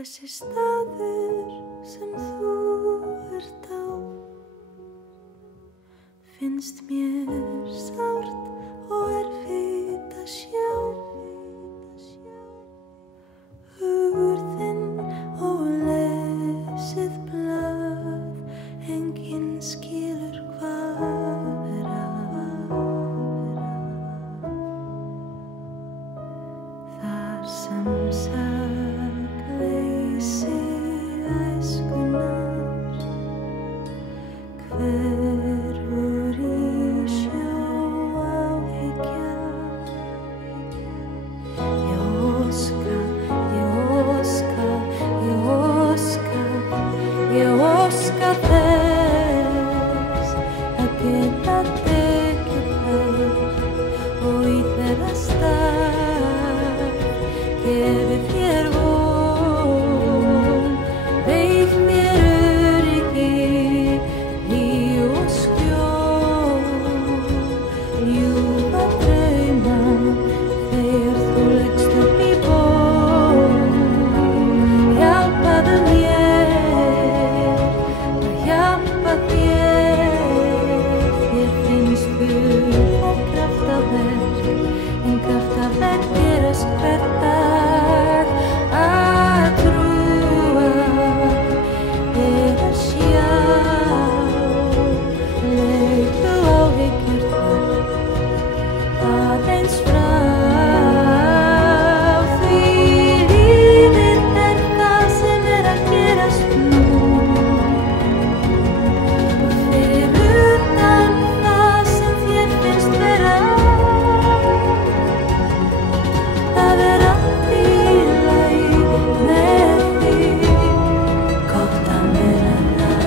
Þessi staður sem þú ert á finnst mér sárt og erfitt að sjá. Hugur þinn og lesið blað, enginn skilur hvað að. Þar sem sakleysi æskunnar hverfur í sjóáhyggja. Ég óska þess að geta tekið þær og í þeirra stað gefið þér von, veitt þér öryggi, hlýju og skjól, ljúfa drauma þegar þú leggst upp í ból. Hjálpaðu mér að hjálpa þér, þér finnst þú og kraftaverk, en kraftaverk gerast hvern dag. Að trúa er að sjá, leggðu áhyggjurnar aðeins frá. Því lífið er það sem er að gerast nú, og fyrir utan það sem þér finnst vera. Það er allt í lagi með þig, gott að muna það.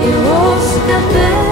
Eu ouço